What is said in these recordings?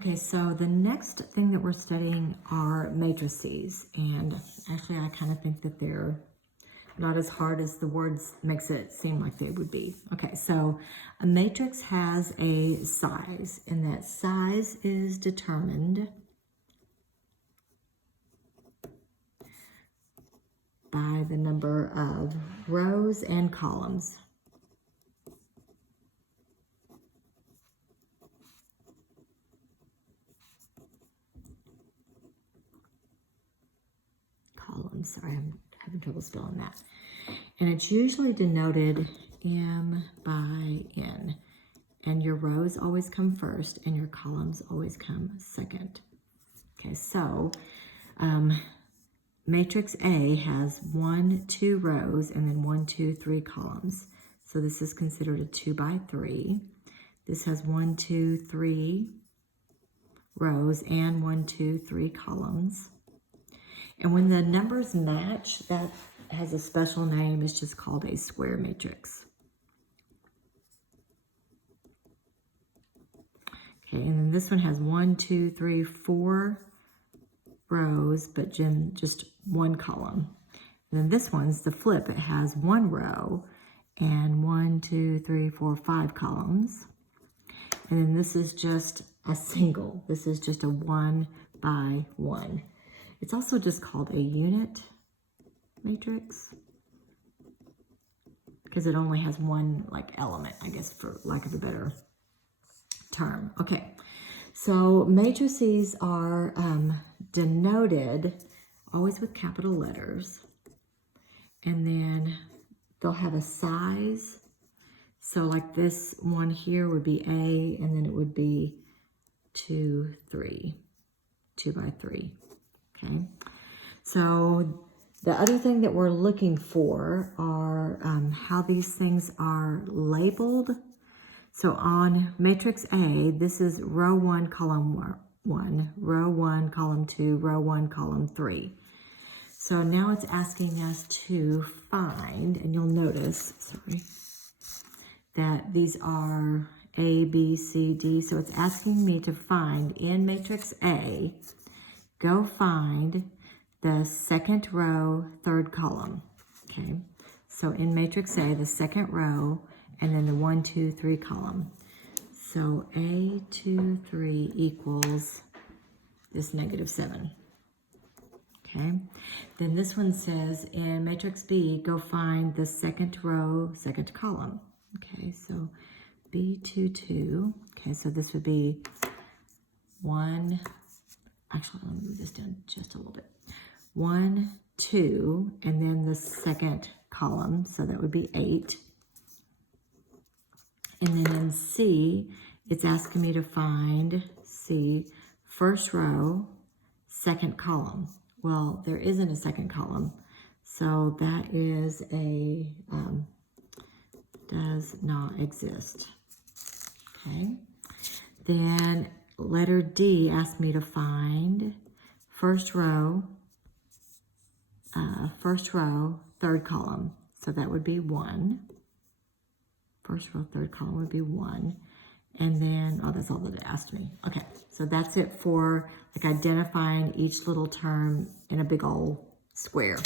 Okay, so the next thing that we're studying are matrices, and actually I kind of think that they're not as hard as the words makes it seem like they would be. Okay, so a matrix has a size, and that size is determined by the number of rows and columns. Sorry, I'm having trouble spelling that. And it's usually denoted M by N. And your rows always come first and your columns always come second. Okay, so matrix A has 1, 2 rows and then 1, 2, 3 columns. So this is considered a 2 by 3. This has 1, 2, 3 rows and 1, 2, 3 columns. And when the numbers match, that has a special name. It's just called a square matrix. Okay, and then this one has 1, 2, 3, 4 rows, but just 1 column. And then this one's the flip. It has 1 row and 1, 2, 3, 4, 5 columns. And then this is just a single. This is just a 1 by 1. It's also just called a unit matrix because it only has one element, I guess, for lack of a better term. Okay, so matrices are denoted always with capital letters, and then they'll have a size. So like this one here would be A, and then it would be 2, 3, 2 by 3. Okay, so the other thing that we're looking for are how these things are labeled. So on matrix A, this is row 1, column 1, row 1, column 2, row 1, column 3. So now it's asking us to find, and you'll notice, sorry, that these are A, B, C, D. So it's asking me to find in matrix A, go find the second row, third column. Okay, so in matrix A, the second row, and then the 1, 2, 3 column. So A, 2, 3 equals this -7. Okay, then this one says in matrix B, go find the second row, second column. Okay, so B2, 2. Okay, so this would be 1. Actually, let me move this down just a little bit. 1, 2, and then the second column, so that would be 8. And then in C, it's asking me to find C, first row, second column. Well, there isn't a second column, so that is a, does not exist. Okay, then letter D asked me to find first row, third column. So that would be 1. First row, third column would be 1. And then, oh, that's all that it asked me. Okay, so that's it for identifying each little term in a big old square.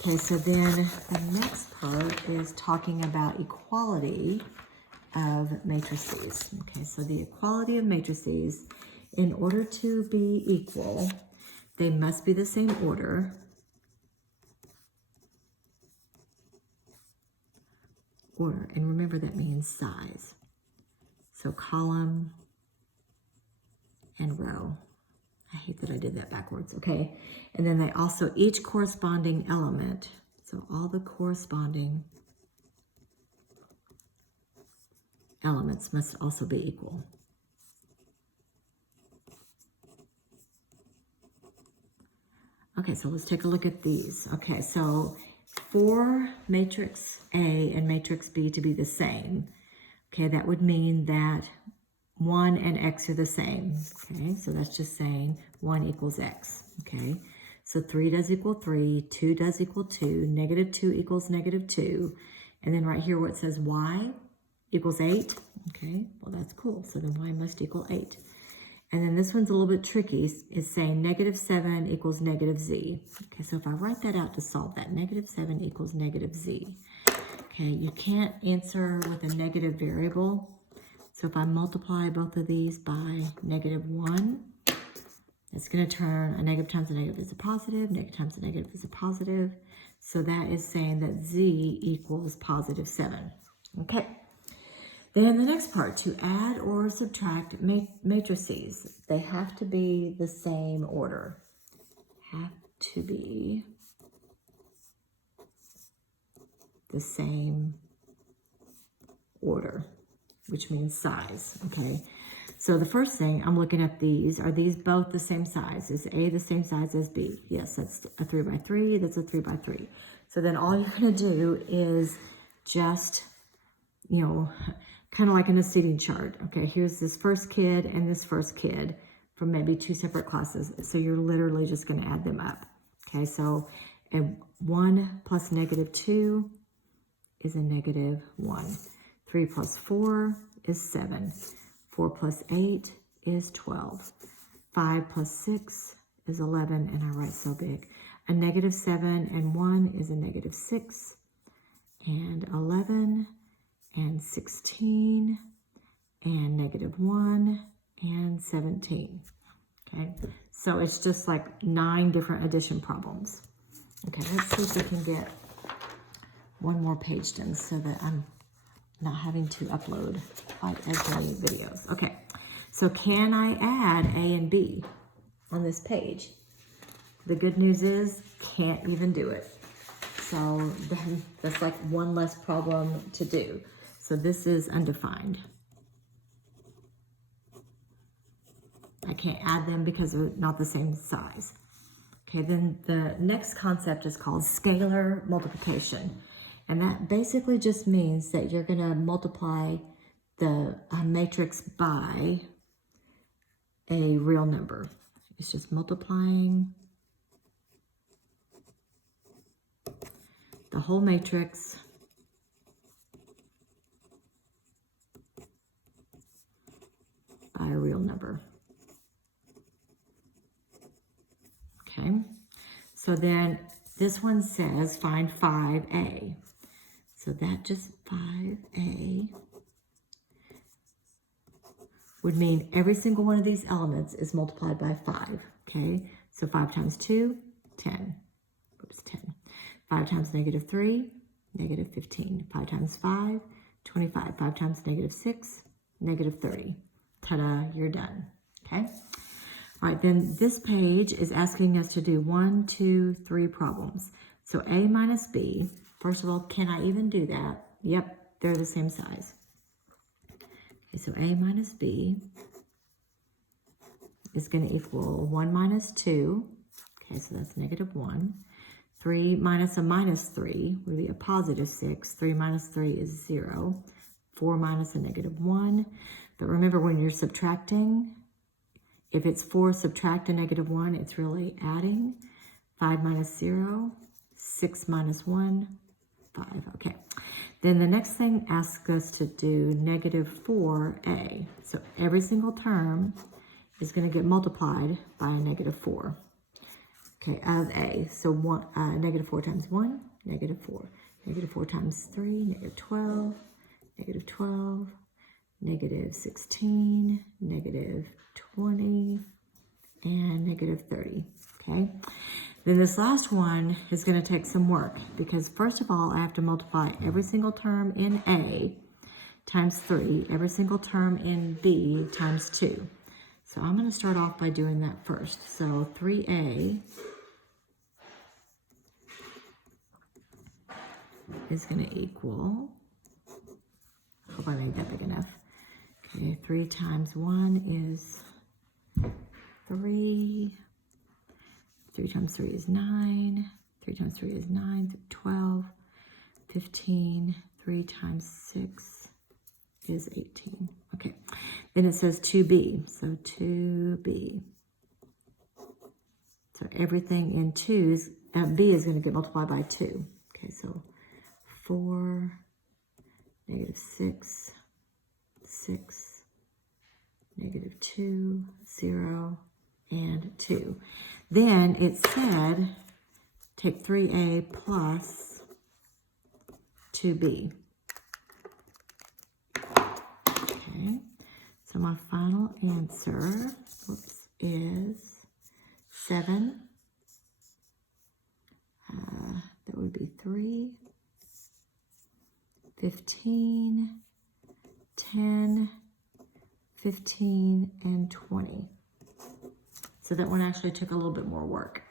Okay, so then the next part is talking about equality of matrices. Okay, so the equality of matrices, in order to be equal, they must be the same order. And remember that means size. So column and row. I hate that I did that backwards, okay? And then they also, each corresponding element, so all the corresponding elements must also be equal. Okay, so let's take a look at these. Okay, so for matrix A and matrix B to be the same, okay, that would mean that 1 and x are the same. Okay, so that's just saying 1 equals x. Okay, so 3 does equal 3, 2 does equal 2, -2 equals -2, and then right here where it says y equals 8. Okay, well that's cool. So then y must equal 8. And then this one's a little bit tricky. It's saying -7 equals negative z. Okay, so if I write that out to solve that, -7 equals negative z. Okay, you can't answer with a negative variable. So if I multiply both of these by -1, it's going to turn a negative times a negative is a positive, negative times a negative is a positive. So that is saying that z equals +7. Okay. Then the next part, to add or subtract matrices, they have to be the same order. Have to be the same order, which means size, okay? So the first thing, I'm looking at these. Are these both the same size? Is A the same size as B? Yes, that's a 3 by 3. That's a 3 by 3. So then all you're going to do is just, you know, kind of like in a seating chart. Okay, here's this first kid and this first kid from maybe 2 separate classes. So you're literally just going to add them up. Okay, so 1 plus -2 is a -1. 3 plus 4 is 7. 4 plus 8 is 12. 5 plus 6 is 11, and I write so big. A -7 and 1 is a -6, and 11 and 16 and -1 and 17. Okay, so it's just like 9 different addition problems. Okay, let's see if we can get one more page done so that I'm not having to upload quite as many videos. Okay, so can I add A and B on this page? The good news is, can't even do it. So then that's like one less problem to do. So this is undefined. I can't add them because they're not the same size. Okay, then the next concept is called scalar multiplication. And that basically just means that you're going to multiply the matrix by a real number. It's just multiplying the whole matrix by a real number. Okay, so then this one says find 5a. So that just 5a would mean every single one of these elements is multiplied by 5. Okay, so 5 times 2, 10. Oops, 10. 5 times -3, -15. 5 times 5, 25. 5 times -6, -30. Ta-da, you're done. Okay. All right, then this page is asking us to do 1, 2, 3 problems. So A minus B, first of all, can I even do that? Yep, they're the same size. Okay, so A minus B is going to equal 1 minus 2. Okay, so that's -1. 3 minus a -3 would be a +6. 3 minus 3 is 0. 4 minus a -1. But remember, when you're subtracting, if it's 4 subtract a -1, it's really adding. 5 minus 0, 6 minus 1, 5. Okay. Then the next thing asks us to do -4a. So every single term is going to get multiplied by a -4. Okay, of a. So -4 times 1, -4. -4 times 3, -12. -12. -16, -20, and -30, okay? Then this last one is going to take some work because first of all, I have to multiply every single term in A times 3, every single term in B times 2. So I'm going to start off by doing that first. So 3A is going to equal, I hope I made that big enough. Okay, 3 times 1 is 3. 3 times 3 is 9. 3 times 3 is 9. 12. 15. 3 times 6 is 18. Okay, then it says 2b. So 2b. So everything in 2 is, b is going to get multiplied by 2. Okay, so 4, -6, 6, -2, 0, and 2. Then it said take 3a plus 2b. Okay, so my final answer, is 7. That would be 3, 15, 10, 15, and 20. So that one actually took a little bit more work.